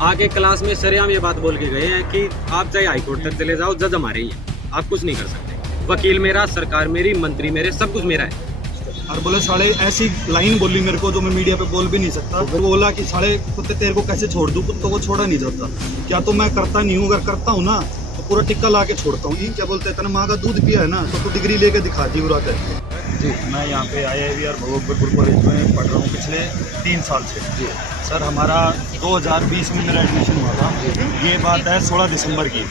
आके क्लास में सरेआम ये बात बोल के गए हैं कि आप चाहे हाईकोर्ट तक चले जाओ, जज हमारे ही हैं, आप कुछ नहीं कर सकते। वकील मेरा, सरकार मेरी, मंत्री मेरे, सब कुछ मेरा है। और बोले साले ऐसी लाइन बोली मेरे को जो मैं मीडिया पे बोल भी नहीं सकता। वो बोला कि साले कुत्ते तेरे को कैसे छोड़ दूं, कुत्तों को छोड़ा नहीं जाता। क्या तो मैं करता नहीं हूँ, अगर करता हूँ ना तो पूरा टिक्का ला के छोड़ता हूँ। ये क्या बोलते हैं, तेने माँ का दूध पिया है ना तो तू डिग्री लेके दिखा दी उड़ा कर। जी, मैं यहाँ पे IIVR भगोदपुर कॉलेज में पढ़ रहा हूँ पिछले 3 साल से। जी सर, हमारा 2020 में मेरा एडमिशन हुआ था। ये बात है 16 दिसंबर की।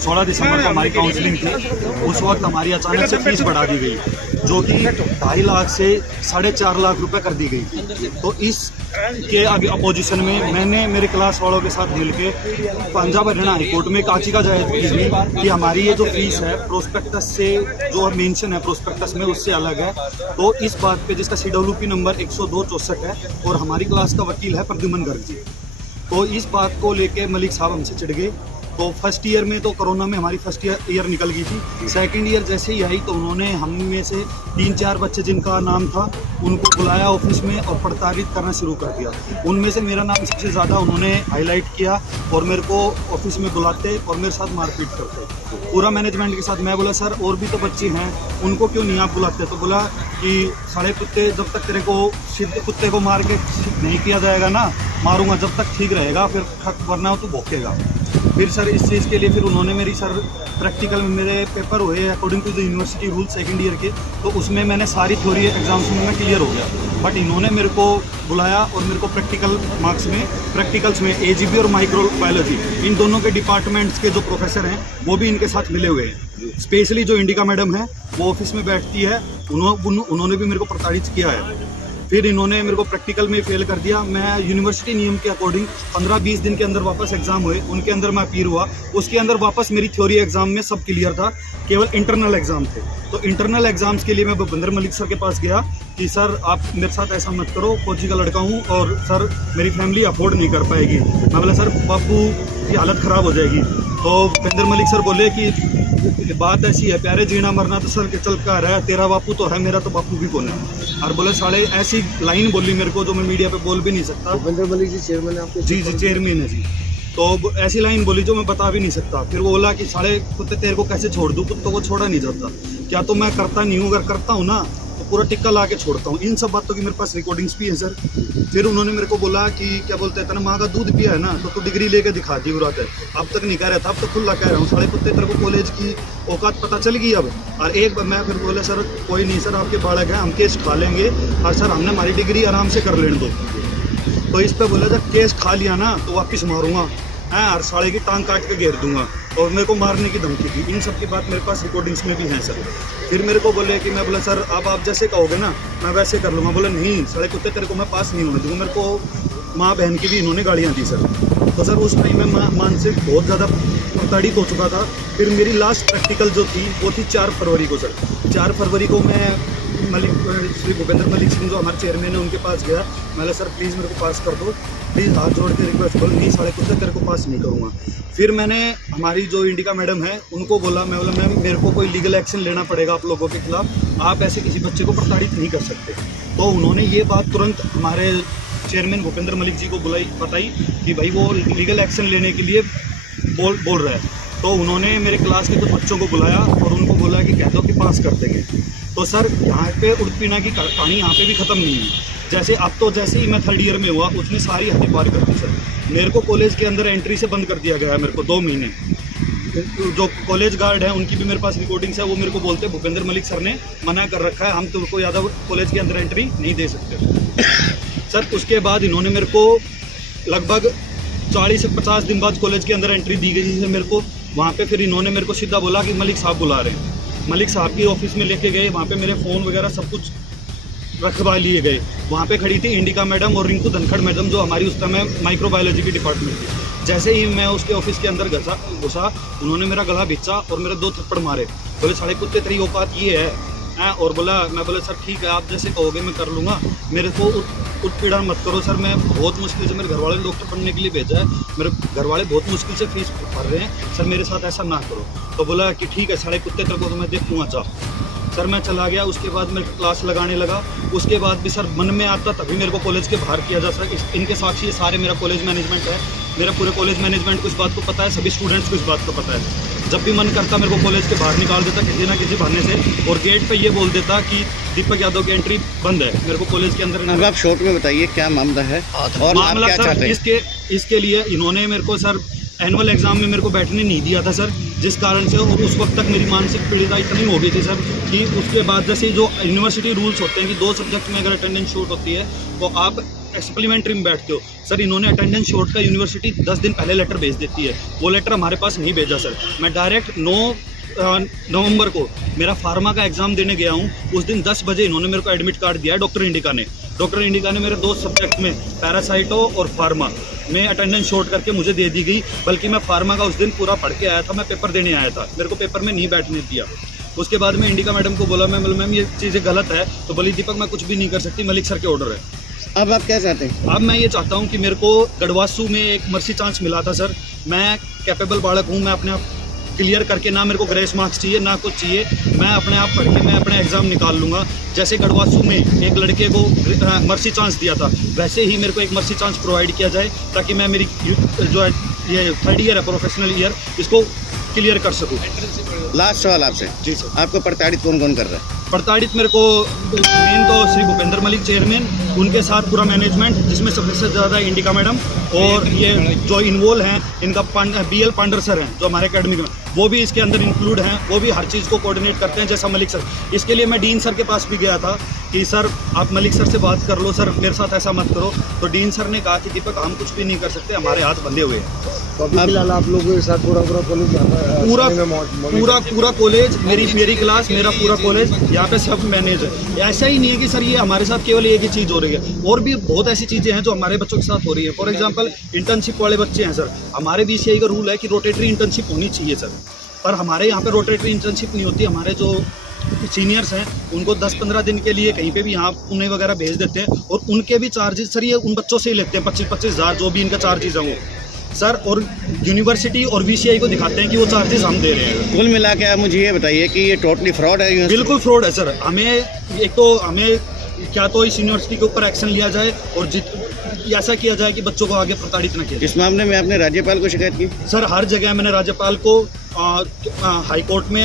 16 दिसंबर को हमारी काउंसलिंग थी। उस वक्त हमारी अचानक से फीस बढ़ा दी गई, जो कि 2.5 लाख से 4.5 लाख रुपए कर दी गई थी। तो इस के अभी अपोजिशन में मैंने मेरे क्लास वालों के साथ मिल के पंजाब हरियाणा हाईकोर्ट में याचिका दायर की थी कि हमारी ये जो फीस है प्रोस्पेक्टस से जो मेंशन है प्रोस्पेक्टस में उससे अलग है। तो इस बात पे, जिसका CWP नंबर 10264 है और हमारी क्लास का वकील है प्रद्युमन गर्ग जी, तो इस बात को लेके मलिक साहब हमसे चिढ़ गए। तो फर्स्ट ईयर में तो कोरोना में हमारी फर्स्ट ईयर निकल गई थी। सेकंड ईयर जैसे ही आई तो उन्होंने हम में से 3-4 बच्चे जिनका नाम था उनको बुलाया ऑफिस में और प्रताड़ित करना शुरू कर दिया। उनमें से मेरा नाम सबसे ज़्यादा उन्होंने हाईलाइट किया और मेरे को ऑफिस में बुलाते और मेरे साथ मारपीट करते पूरा मैनेजमेंट के साथ। मैं बोला सर और भी तो बच्चे हैं, उनको क्यों नहीं आप बुलाते? तो बोला कि साढ़े कुत्ते, जब तक तेरे को सिद्ध कुत्ते को मार के नहीं किया जाएगा ना, मारूंगा जब तक ठीक रहेगा, फिर वरना तो भोंकेगा। फिर सर इस चीज़ के लिए फिर उन्होंने मेरी सर प्रैक्टिकल में मेरे पेपर हुए according to the university rule second year के, तो उसमें मैंने सारी थ्योरी एग्जाम्स में मैं क्लियर हो गया। बट इन्होंने मेरे को बुलाया और मेरे को प्रैक्टिकल्स में AGB और माइक्रोबायोलॉजी, इन दोनों के डिपार्टमेंट्स के जो प्रोफेसर हैं वो भी इनके साथ मिले हुए हैं। स्पेशली जो इंडिका मैडम है वो ऑफिस में बैठती है, उन्होंने भी मेरे को प्रताड़ित किया है। फिर इन्होंने मेरे को प्रैक्टिकल में फेल कर दिया। मैं यूनिवर्सिटी नियम के अकॉर्डिंग 15-20 दिन के अंदर वापस एग्जाम हुए, उनके अंदर मैं अपीयर हुआ, उसके अंदर वापस मेरी थ्योरी एग्जाम में सब क्लियर था, केवल इंटरनल एग्जाम थे। तो इंटरनल एग्जाम्स के लिए मैं भूपेंद्र मलिक सर के पास गया कि सर आप मेरे साथ ऐसा मत करो, फौजी का लड़का हूँ और सर मेरी फैमिली अफोर्ड नहीं कर पाएगी। मैं बोला सर बापू की हालत ख़राब हो जाएगी। तो भूपेंद्र मलिक सर बोले कि बात ऐसी है, प्यारे जीना मरना तो सर के चल कर है, तेरा बापू तो है, मेरा तो बापू भी कौन है। और बोले साले ऐसी लाइन बोली मेरे को जो मैं मीडिया पे बोल भी नहीं सकता। भूपेंद्र मलिक जी चेयरमैन है आपके? जी चेयरमैन है जी। तो ऐसी लाइन बोली जो मैं बता भी नहीं सकता। फिर वो बोला कि साले कुत्ते तेरे को कैसे छोड़ दूँ, कुत्तों को छोड़ा नहीं जाता। क्या तो मैं करता नहीं हूँ, अगर करता हूँ ना तो पूरा टिक्का ला के छोड़ता हूँ। इन सब बातों की मेरे पास रिकॉर्डिंग्स भी है सर। फिर उन्होंने मेरे को बोला कि क्या बोलते हैं, तेने माँ का दूध पिया है ना तो तू डिग्री लेके दिखा दी उड़ा कर। अब तक नहीं कह रहा था, अब तो खुला कह रहा हूँ, साढ़े कुत्ते तेरे को कॉलेज की औकात पता चल गई अब। और एक बार मैं फिर बोला सर कोई नहीं सर, आपके बालक हैं, हम केस खा लेंगे और सर हमने हमारी डिग्री आराम से कर लेने दो। तो इस पर बोला जब केस खा लिया ना तो वापस मारूंगा, हैं, और साले की टांग काट के घेर दूंगा, और मेरे को मारने की धमकी थी। इन सब की बात मेरे पास रिकॉर्डिंग्स में भी हैं सर। फिर मेरे को बोले कि मैं बोला सर अब आप जैसे कहोगे ना मैं वैसे कर लूँगा। बोला नहीं साले कुत्ते तेरे को मैं पास नहीं होने दूँगा। मेरे को माँ बहन की भी इन्होंने गालियाँ दी सर। तो सर उस टाइम में मानसिक बहुत ज़्यादा प्रताड़ित हो चुका था। फिर मेरी लास्ट प्रैक्टिकल जो थी वो थी 4 फरवरी को सर। 4 फरवरी को मैं श्री भूपेंद्र मलिक सिंह जो हमारे चेयरमैन है उनके पास गया। मैंने सर प्लीज़ मेरे को पास कर दो, प्लीज़ हाथ जोड़ के रिक्वेस्ट करो। नहीं साढ़े कुत्ते तेरे को पास नहीं करूँगा। फिर मैंने हमारी जो इंडिका मैडम है उनको बोला, मैं बोला मैम मेरे को कोई लीगल एक्शन लेना पड़ेगा आप लोगों के खिलाफ, आप ऐसे किसी बच्चे को प्रताड़ित नहीं कर सकते। तो उन्होंने ये बात तुरंत हमारे चेयरमैन भूपेंद्र मलिक जी को बताई कि भाई वो लीगल एक्शन लेने के लिए बोल रहा है। तो उन्होंने मेरे क्लास के कुछ बच्चों को बुलाया और उनको बोला कि कह दो कि पास कर देंगे। तो सर यहाँ पे उड़पीना की कहानी यहाँ पे भी ख़त्म नहीं है। जैसे अब तो जैसे ही मैं 3rd ईयर में हुआ उसने सारी हदें पार कर दी सर। मेरे को कॉलेज के अंदर एंट्री से बंद कर दिया गया है, मेरे को 2 महीने। जो कॉलेज गार्ड है उनकी भी मेरे पास रिकॉर्डिंग्स है। वो मेरे को बोलते भूपेंद्र मलिक सर ने मना कर रखा है, हम तुमको यादव कॉलेज के अंदर एंट्री नहीं दे सकते। सर उसके बाद इन्होंने मेरे को लगभग 40 से 50 दिन बाद कॉलेज के अंदर एंट्री दी गई जिससे मेरे को वहाँ पे फिर इन्होंने मेरे को सीधा बोला कि मलिक साहब बुला रहे हैं। मलिक साहब की ऑफिस में लेके गए, वहाँ पे मेरे फ़ोन वगैरह सब कुछ रखवा लिए गए। वहाँ पे खड़ी थी इंडिका मैडम और रिंकू धनखड़ मैडम जो हमारी उस समय माइक्रोबायोलॉजी की डिपार्टमेंट थी। जैसे ही मैं उसके ऑफिस के अंदर घुसा उन्होंने मेरा गला बिच्छा और मेरे 2 थप्पड़ मारे। बोले साढ़े कुत्ते तेरी औकात ये है। और मैं बोला सर ठीक है आप जैसे कहोगे मैं कर लूँगा, मेरे को उत्पीड़न मत करो सर। मैं बहुत मुश्किल से, मेरे घर वाले ने डॉक्टर पढ़ने के लिए भेजा है, मेरे घर वाले बहुत मुश्किल से फीस भर रहे हैं सर, मेरे साथ ऐसा ना करो। तो बोला कि ठीक है साढ़े कुत्ते तेरे को तो मैं देखूँगा जा। सर मैं चला गया। उसके बाद मैं क्लास लगाने लगा। उसके बाद भी सर मन में आता तभी मेरे को कॉलेज के बाहर किया जा सर। इनके साक्षी सारे मेरा कॉलेज मैनेजमेंट है, मेरा पूरे कॉलेज मैनेजमेंट को इस बात को पता है, सभी स्टूडेंट्स को इस बात को पता है। जब भी मन करता मेरे को कॉलेज के बाहर निकाल देता किसी ना किसी बहाने से, और गेट पे ये बोल देता कि दीपक यादव की एंट्री बंद है, मेरे को कॉलेज के अंदर। अब आप शॉर्ट में बताइए क्या मामला है और आप मामला क्या सर चाहते हैं? इसके लिए इन्होंने मेरे को सर एनुअल एग्जाम में मेरे को बैठने नहीं दिया था सर, जिस कारण से, और उस वक्त तक मेरी मानसिक पीड़िता इतनी हो गई थी सर कि उसके बाद जैसे जो यूनिवर्सिटी रूल्स होते हैं कि 2 सब्जेक्ट में अगर अटेंडेंस शॉर्ट होती है तो आप सप्लीमेंट्री में बैठते हो। सर इन्होंने अटेंडेंस शॉर्ट का यूनिवर्सिटी 10 दिन पहले लेटर भेज देती है, वो लेटर हमारे पास नहीं भेजा सर। मैं डायरेक्ट 9 नवंबर को मेरा फार्मा का एग्ज़ाम देने गया हूँ, उस दिन 10 बजे इन्होंने मेरे को एडमिट कार्ड दिया है डॉक्टर इंडिका ने। डॉक्टर इंडिका ने मेरे 2 सब्जेक्ट में पैरासाइटो और फार्मा में अटेंडेंस शॉर्ट करके मुझे दे दी गई, बल्कि मैं फार्मा का उस दिन पूरा पढ़ के आया था, मैं पेपर देने आया था, मेरे को पेपर में नहीं बैठने दिया। उसके बाद मैं इंडिका मैडम को बोला, मैं बोला मैम ये चीज़ें गलत है, तो बोली दीपक मैं कुछ भी नहीं कर सकती, मलिक सर के ऑर्डर है। अब आप क्या चाहते हैं? अब मैं ये चाहता हूँ कि मेरे को गढ़वासू में एक मर्सी चांस मिला था सर, मैं कैपेबल बालक हूँ, मैं अपने आप क्लियर करके, ना मेरे को ग्रेस मार्क्स चाहिए ना कुछ चाहिए, मैं अपने आप पढ़ के मैं अपना एग्ज़ाम निकाल लूँगा। जैसे गढ़वासू में एक लड़के को मर्सी चांस दिया था, वैसे ही मेरे को एक मर्सी चांस प्रोवाइड किया जाए, ताकि मैं मेरी जो है ये 3rd ईयर है प्रोफेशनल ईयर, इसको क्लियर कर सकूँ। लास्ट सवाल आपसे। जी सर। आपको प्रताड़ित कौन कौन कर रहा है? प्रताड़ित मेरे को मेन तो श्री भूपेंद्र मलिक चेयरमैन, उनके साथ पूरा मैनेजमेंट, जिसमें सबसे ज़्यादा इंडिका मैडम और ये जो इन्वॉल्व हैं इनका BL पांडर सर हैं जो हमारे एकेडमी में, वो भी इसके अंदर इंक्लूड हैं, वो भी हर चीज़ को कोऑर्डिनेट करते हैं जैसा मलिक सर। इसके लिए मैं डीन सर के पास भी गया था कि सर आप मलिक सर से बात कर लो, सर मेरे साथ ऐसा मत करो। तो डीन सर ने कहा कि दीपक हम कुछ भी नहीं कर सकते, हमारे हाथ बंधे हुए हैं। तो अभी फिलहाल आप लोगों के साथ पूरा कॉलेज पूरा कॉलेज, मेरी क्लास, मेरा पूरा कॉलेज, यहाँ पे सब मैनेज है। ऐसा ही नहीं है कि सर ये हमारे साथ केवल एक ही चीज़ हो रही है, और भी बहुत ऐसी चीज़ें हैं जो हमारे बच्चों के साथ हो रही है। फॉर एग्जांपल इंटर्नशिप वाले बच्चे हैं सर, हमारे BCI का रूल है कि रोटेटरी इंटर्नशिप होनी चाहिए सर, पर हमारे यहाँ पे रोटेटरी इंटर्नशिप नहीं होती। हमारे जो सीनियर्स हैं उनको 10-15 दिन के लिए कहीं पे भी यहाँ पुणे वगैरह भेज देते हैं, और उनके भी चार्जेस सर ये उन बच्चों से ही लेते हैं, 25-25 हज़ार जो भी इनका चार्जेस है वो सर, और यूनिवर्सिटी और BCI को दिखाते हैं कि वो चार्जेस हम दे रहे हैं। कुल मिला के आप मुझे ये बताइए कि ये टोटली फ्रॉड है? बिल्कुल फ्रॉड है सर। हमें एक तो हमें क्या तो इस यूनिवर्सिटी के ऊपर एक्शन लिया जाए और ऐसा किया जाए कि बच्चों को आगे प्रताड़ित न किया जाए। इस मामले में आपने राज्यपाल को शिकायत की? सर हर जगह मैंने राज्यपाल को हाई कोर्ट में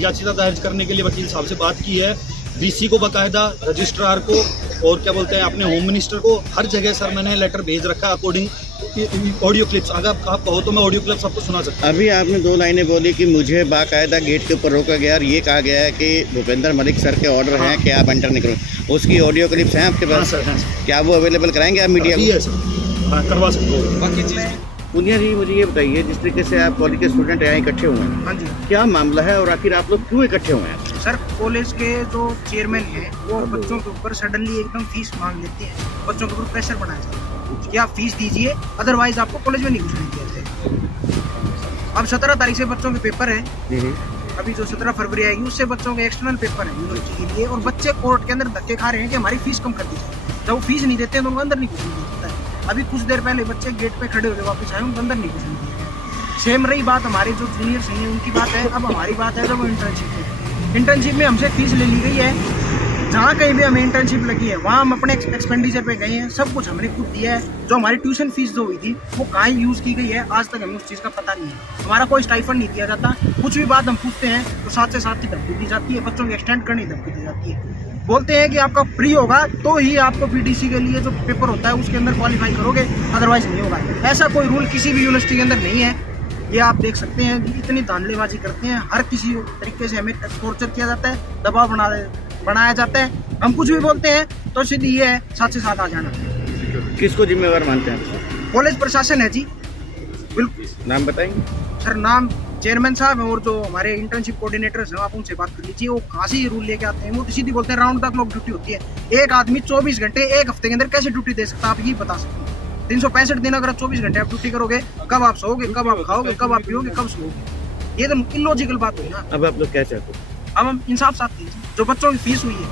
याचिका दायर करने के लिए वकील साहब से बात की है, BC को बाकायदा, रजिस्ट्रार को, और क्या बोलते हैं अपने होम मिनिस्टर को, हर जगह सर मैंने लेटर भेज रखा अकॉर्डिंग ऑडियो क्लिप्स। अगर आप कहो तो मैं ऑडियो क्लिप्स आपको सुना सकता हूँ। अभी आपने 2 लाइनें बोली कि मुझे बाकायदा गेट के ऊपर रोका गया और ये कहा गया है कि भूपेंद्र मलिक सर के ऑर्डर हैं कि आप एंटर नहीं करो। उसकी ऑडियो क्लिप्स हैं आपके पास? हाँ सर। क्या वो अवेलेबल कराएंगे आप मीडिया को? है सर, हाँ करवा सकते हो। बाकी चीज़ पुनिया जी मुझे ये बताइए, जिस तरीके से आप कॉलेज के स्टूडेंट यहाँ इकट्ठे हुए हैं, हाँ जी क्या मामला है और आखिर आप लोग क्यों इकट्ठे हुए हैं? सर, कॉलेज के जो चेयरमैन हैं वो बच्चों के ऊपर सडनली एकदम फीस मांग लेते हैं, बच्चों के ऊपर प्रेशर बनाया जाता है कि आप फीस दीजिए अदरवाइज आपको कॉलेज में नहीं घुसने दिया जाएगा। अब 17 तारीख से बच्चों के पेपर है, अभी जो 17 फरवरी आएगी उससे बच्चों के एक्सटर्नल पेपर है यूनिवर्सिटी के लिए, और बच्चे कोर्ट के अंदर धक्के खा रहे हैं कि हमारी फीस कम कर दी जाए। जब वो फीस नहीं देते हैं तो उनको अंदर नहीं घुसने दिया जाता है। अभी कुछ देर पहले बच्चे गेट पे खड़े होकर वापस आए, उनको अंदर नहीं घुसने दिया गया। सेम रही बात हमारे जो जूनियर्स हैं उनकी बात है, अब हमारी बात है जब वो इंटर्नशिप में हमसे फीस ले ली गई है, जहाँ कहीं भी हमें इंटर्नशिप लगी है वहाँ हम अपने एक्सपेंडिचर पे गए हैं, सब कुछ हमने खुद दिया है। जो हमारी ट्यूशन फीस जो हुई थी वो कहाँ यूज़ की गई है आज तक हमें उस चीज़ का पता नहीं है। हमारा कोई स्टाइफंड नहीं दिया जाता, कुछ भी बात हम पूछते हैं तो साथ से साथ की धमकी दी जाती है, बच्चों को एक्सटेंड करने की धमकी दी जाती है। बोलते हैं कि आपका फ्री होगा तो ही आपको PTC के लिए जो पेपर होता है उसके अंदर क्वालिफाई करोगे, अदरवाइज नहीं होगा। ऐसा कोई रूल किसी भी यूनिवर्सिटी के अंदर नहीं है। ये आप देख सकते हैं कि इतनी धांधलेबाजी करते हैं, हर किसी तरीके से हमें टॉर्चर किया जाता है, दबाव बनाया जाता है। हम कुछ भी बोलते हैं तो सीधी ये है साथ से साथ आ जाना। किसको जिम्मेवार मानते हैं? कॉलेज प्रशासन है जी, बिल्कुल। नाम बताएंगे? सर नाम चेयरमैन साहब और जो हमारे इंटर्नशिप कोऑर्डिनेटर्स हैं आप उनसे बात कर लीजिए, वो कहाँ से ये रूल लेके आते हैं। वो सीधी बोलते हैं राउंड द क्लॉक ड्यूटी होती है। एक आदमी 24 घंटे एक हफ्ते के अंदर कैसे ड्यूटी दे सकता है आप ये बता सकते हैं? 365 दिन अगर आप 24 घंटे आप ड्यूटी करोगे, कब आप सोओगे, कब आप खाओगे, कब आप पियोगे, कब सोओगे? ये तो इलॉजिकल बात हुई ना। अब आप लोग क्या चाहते हो? अब हम इंसाफ चाहते हैं। जो बच्चों की फीस हुई है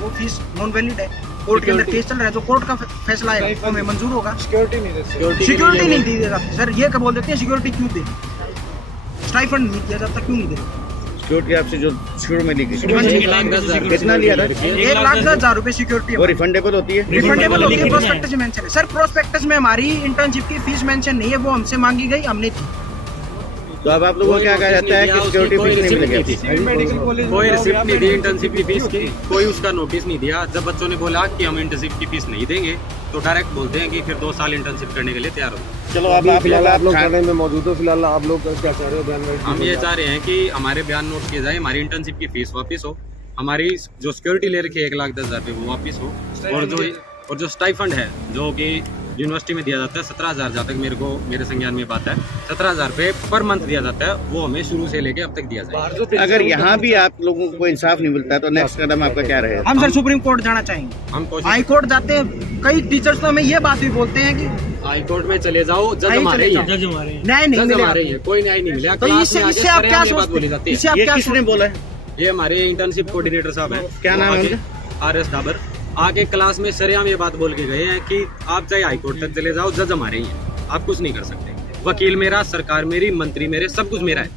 वो फीस नॉन वैलिड है, कोर्ट के अंदर केस चल रहा है, जो कोर्ट का फैसला है वो हमें मंजूर होगा। सिक्योरिटी नहीं दी जाती सर, ये कब बोल देते हैं सिक्योरिटी क्यों दे, स्टाइफंड नहीं दिया जाता, क्यों नहीं दे? सिक्योरिटी आपसे जो शुरू में ली थी 1,10,000 कितना लिया था? 1,10,000 रुपए सिक्योरिटी वो रिफंडेबल होती है? रिफंडेबल होती है। प्रोस्पेक्टस में मेंशन है सर, प्रोस्पेक्टस में हमारी इंटर्नशिप की फीस मेंशन नहीं है, वो हमसे मांगी गई, हमने दी। तो अब आप लोगों को क्या कहा जाता है कि सिक्योरिटी फीस नहीं मिलेगी? कोई रिसिप्ट नहीं दी इंटर्नशिप की फीस की, कोई उसका नोटिस नहीं दिया। जब बच्चों ने बोला कि हम इंटर्नशिप की फीस नहीं देंगे तो डायरेक्ट बोलते हैं कि फिर 2 साल इंटर्नशिप करने के लिए तैयार हो। चलो अब आप लोग थाने में मौजूद हो, फिलहाल आप लोग क्या चाह रहे हो? बयान में हम ये चाह रहे हैं कि हमारे बयान नोट किए जाए, हमारी इंटर्नशिप की फीस वापस हो, हमारी जो सिक्योरिटी ले रखी है 1,10,000 रुपये वो वापस हो, और जो स्टाइफंड है जो कि यूनिवर्सिटी में दिया जाता है 17,000, जहाँ तक मेरे संज्ञान में बात है 17,000 रुपये पर मंथ दिया जाता है, वो हमें शुरू से लेके अब तक दिया जाए। अगर यहाँ भी आप लोगों को इंसाफ नहीं मिलता तो नेक्स्ट कदम आपका क्या रहेगा? हम सर सुप्रीम कोर्ट जाना चाहेंगे, हम हाई कोर्ट जाते हैं। कई टीचर्स तो हमें ये बात भी बोलते हैं कि हाई कोर्ट में चले जाओ, जज हमारे ही हैं। न्याय नहीं जज मिलेगा। हमारे ही हैं, कोई न्याय नहीं मिलेगा। तो क्लास में आके इससे आप क्या सरेआम ये बात बोली सोचते जाती हैं? है। इससे आप ये क्या किसने सोचते बोला है? ये हमारे इंटर्नशिप कोऑर्डिनेटर साहब हैं, क्या नाम है आके उनका? RS डाबर आके क्लास में सरेआम ये बात बोल के गए हैं कि आप चाहे हाई कोर्ट तक चले जाओ, जज हमारे ही हैं, आप कुछ नहीं कर सकते। वकील मेरा, सरकार मेरी, मंत्री मेरे, सब कुछ मेरा है।